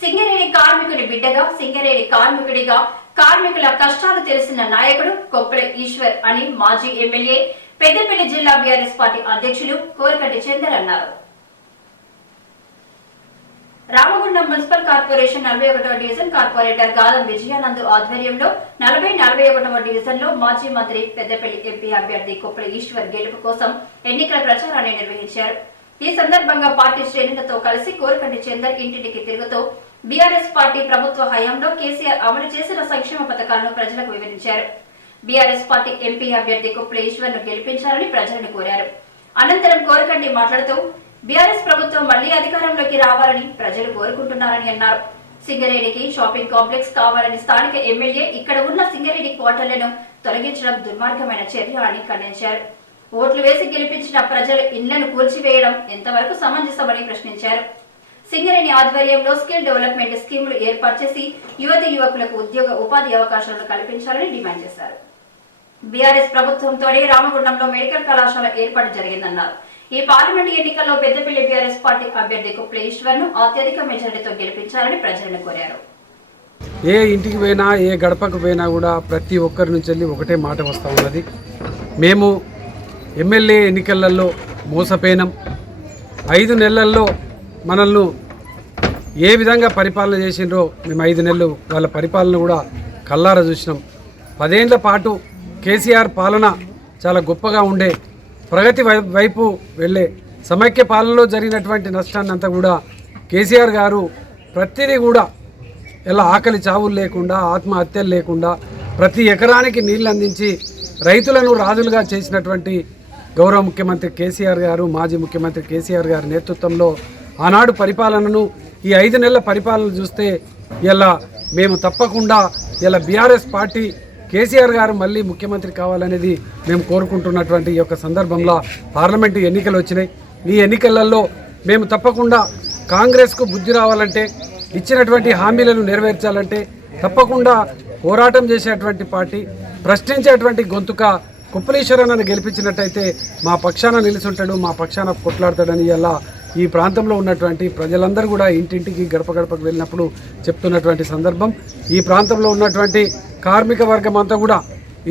సింగరేణి కార్మికుడి బిడ్డగా సింగరేణి కార్మికుడిగా కార్మికుల కష్టాలు తెలిసిన నాయకుడు కొప్పల ఈశ్వర్ అని మాజీ ఎమ్మెల్యే పెద్దపల్లి జిల్లా బీఆర్ఎస్ పార్టీ అధ్యక్షులు కోరకటి చందర్ అన్నారు. రామగుండం మున్సిపల్ కార్పొరేషన్ నలభై ఒకటవ డివిజన్ కార్పొరేటర్ గాలం విజయానంద్ ఆధ్వర్యంలో నలభై నలభై ఒకటవ డివిజన్లో మాజీ మంత్రి పెద్దపల్లి ఎంపీ అభ్యర్థి కొప్పల ఈశ్వర్ గెలుపు కోసం ఎన్నికల ప్రచారాన్ని నిర్వహించారు. ఈ సందర్భంగా పార్టీ శ్రేణులతో కలిసి కోరకంటి చందర్ ఇంటింటికి తిరుగుతూ బీఆర్ఎస్ పార్టీ ప్రభుత్వ హయాంలో కేసీఆర్ అమలు చేసిన సంక్షేమ పథకాలను ప్రజలకు వివరించారు. బీఆర్ఎస్ పార్టీ ఎంపీ అభ్యర్థి కొప్పుల ఈశ్వర్ను గెలిపించాలని ప్రజలను కోరారు. అనంతరం కోరకండి మాట్లాడుతూ బీఆర్ఎస్ ప్రభుత్వం మళ్ళీ అధికారంలోకి రావాలని ప్రజలు కోరుకుంటున్నారని అన్నారు. సింగరేణికి షాపింగ్ కాంప్లెక్స్ కావాలని స్థానిక ఎమ్మెల్యే ఇక్కడ ఉన్న సింగరేణి క్వార్టర్లను తొలగించడం దుర్మార్గమైన చర్య అని ఖండించారు. ఓట్లు వేసి గెలిపించిన ప్రజలు ఇళ్ళను కూల్చివేయడం ఎంతవరకు సమంజసమని ప్రశ్నించారు. సింగరేణి ఆధ్వర్యంలో స్కిల్ డెవలప్మెంట్ స్కీములు ఏర్పాటు చేసి యువతి యువకులకు ఉద్యోగ ఉపాధి అవకాశాలను కల్పించాలని డిమాండ్ చేశారు. బీఆర్ఎస్ ప్రభుత్వంతోనే రామగుండంలో మెడికల్ కళాశాల ఏర్పాటు జరిగిందన్నారు. ఈ పార్లమెంట్ ఎన్నికల్లో పెద్దపల్లి బీఆర్ఎస్ పార్టీ అభ్యర్థి కుప్ల ఈశ్వర్ను అత్యధిక మెజారిటీతో గెలిపించాలని ప్రజలను కోరారు. ఏ ఇంటికి పోయినా ఏ గడపకు పోయినా కూడా ప్రతి ఒక్కరి నుంచి వెళ్ళి ఒకటే మాట వస్తూ ఉన్నది. మేము ఎమ్మెల్యే ఎన్నికలలో మోసపోయినాం. ఐదు నెలల్లో మనల్ని ఏ విధంగా పరిపాలన చేసిండ్రో మేము ఐదు నెలలు వాళ్ళ పరిపాలన కూడా కల్లార చూసినాం. పదేళ్ళ పాటు కేసీఆర్ పాలన చాలా గొప్పగా ఉండే ప్రగతి వై- వైపు వెళ్ళే సమైక్య పాలనలో జరిగినటువంటి నష్టాన్ని అంతా కూడా కేసీఆర్ గారు ప్రతిదీ కూడా ఎలా ఆకలి చావులు లేకుండా ఆత్మహత్యలు లేకుండా ప్రతి ఎకరానికి నీళ్ళు అందించి రైతులను రాజులుగా చేసినటువంటి గౌరవ ముఖ్యమంత్రి కేసీఆర్ గారు మాజీ ముఖ్యమంత్రి కేసీఆర్ గారి నేతృత్వంలో ఆనాడు పరిపాలనను ఈ ఐదు నెలల పరిపాలన చూస్తే ఇలా మేము తప్పకుండా ఇలా బీఆర్ఎస్ పార్టీ కేసీఆర్ గారు మళ్ళీ ముఖ్యమంత్రి కావాలనేది మేము కోరుకుంటున్నటువంటి ఈ యొక్క సందర్భంలో పార్లమెంటు ఎన్నికలు వచ్చినాయి. ఈ ఎన్నికలలో మేము తప్పకుండా కాంగ్రెస్కు బుద్ధి రావాలంటే ఇచ్చినటువంటి హామీలను నెరవేర్చాలంటే తప్పకుండా పోరాటం చేసేటువంటి పార్టీ ప్రశ్నించేటువంటి గొంతుక కుప్పలీశ్వరన్నను గెలిపించినట్టయితే మా పక్షాన నిలుచుంటాడు మా పక్షాన కొట్లాడతాడని ఇలా ఈ ప్రాంతంలో ఉన్నటువంటి ప్రజలందరూ కూడా ఇంటింటికి గడప గడపకు వెళ్ళినప్పుడు చెప్తున్నటువంటి సందర్భం. ఈ ప్రాంతంలో ఉన్నటువంటి కార్మిక వర్గం అంతా కూడా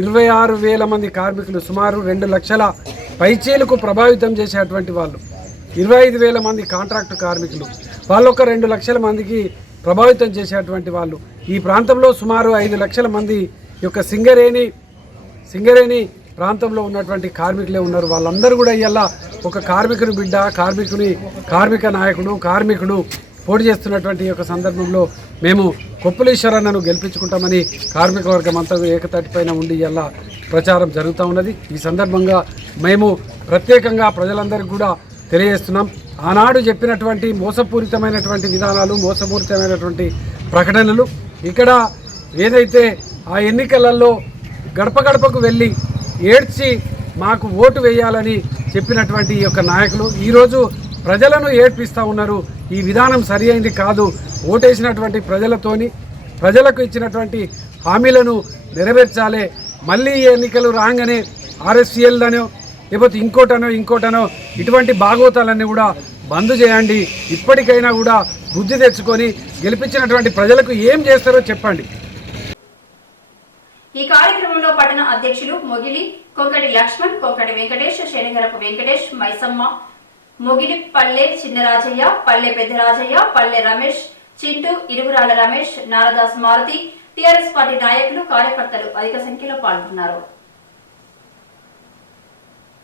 ఇరవై ఆరు వేల మంది కార్మికులు సుమారు రెండు లక్షల పైచేలకు ప్రభావితం చేసేటువంటి వాళ్ళు. ఇరవై ఐదు వేల మంది కాంట్రాక్టు కార్మికులు. వాళ్ళొక రెండు లక్షల మందికి ప్రభావితం చేసేటువంటి వాళ్ళు. ఈ ప్రాంతంలో సుమారు ఐదు లక్షల మంది యొక్క సింగరేణి సింగరేణి ప్రాంతంలో ఉన్నటువంటి కార్మికులే ఉన్నారు. వాళ్ళందరూ కూడా ఇలా ఒక కార్మికుని బిడ్డ కార్మికుని కార్మిక నాయకుడు కార్మికుడు పోటీ చేస్తున్నటువంటి యొక్క సందర్భంలో మేము కొప్పులీశ్వరన్నను గెలిపించుకుంటామని కార్మిక వర్గం అంతా ఏకతాటిపైన ఉండి ఇలా ప్రచారం జరుగుతూ ఉన్నది. ఈ సందర్భంగా మేము ప్రత్యేకంగా ప్రజలందరికీ కూడా తెలియజేస్తున్నాం. ఆనాడు చెప్పినటువంటి మోసపూరితమైనటువంటి విధానాలు మోసపూరితమైనటువంటి ప్రకటనలు ఇక్కడ ఏదైతే ఆ ఎన్నికలలో గడప గడపకు వెళ్ళి ఏడ్చి మాకు ఓటు వేయాలని చెప్పినటువంటి ఈ యొక్క నాయకులు ఈరోజు ప్రజలను ఏడ్పిస్తూ ఉన్నారు. ఈ విధానం సరి అయింది కాదు. ఓటేసినటువంటి ప్రజలతోని ప్రజలకు ఇచ్చినటువంటి హామీలను నెరవేర్చాలి. మళ్ళీ ఎన్నికలు రాగానే ఆర్ఎస్సీఎల్దనో లేకపోతే ఇంకోటనో ఇంకోటనో ఇటువంటి భాగవతాలన్నీ కూడా బంద్ చేయండి. ఇప్పటికైనా కూడా బుద్ధి తెచ్చుకొని గెలిపించినటువంటి ప్రజలకు ఏం చేస్తారో చెప్పండి. ఈ కార్యక్రమంలో పట్టణ అధ్యక్షులు మొగిలి కొంకటి లక్ష్మణ్ కొంకటి వెంకటేష్ శనిగరపు వెంకటేష్ మైసమ్మ మొగిలి పల్లె చిన్నరాజయ్య పల్లె పెద్దరాజయ్య పల్లె రమేష్ చింటూ ఇరుగురాల రమేష్ నారదాస్ మారుతి టీఆర్ఎస్ పార్టీ నాయకులు కార్యకర్తలు అధిక సంఖ్యలో పాల్గొన్నారు.